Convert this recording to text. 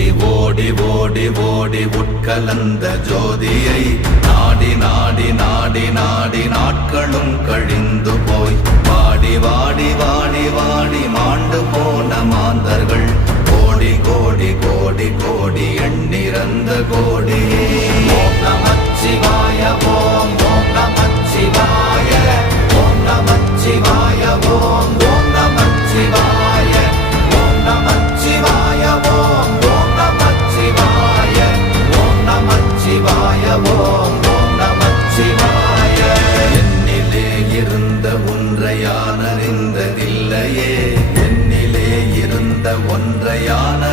ஓடி ஓடி ஓடி உட்கலந்த ஜோதியை நாடி நாடி நாடி நாடி நாட்களும் கழிந்து போய் வாடி வாடி வாடி வாடி மாண்டு போன மாந்தர்கள் கோடி கோடி கோடி கோடி எண்ணிறந்த கோடி. ஓம் நமச்சிவாய ஓம் ஓம் நமச்சிவாய ஓம் நமச்சிவாய ஓம் ஓம் நமச்சிவாய ஓம் நமச்சிவாய ஓம் ஓம் நமச்சிவாய ஓம் நமச்சிவாய ஓம் ஓம் நமச்சிவாய. என்னிலே இருந்த ஒன்றை யான் அறிந்ததில்லையே, என்னிலே இருந்த ஒன்றை யான்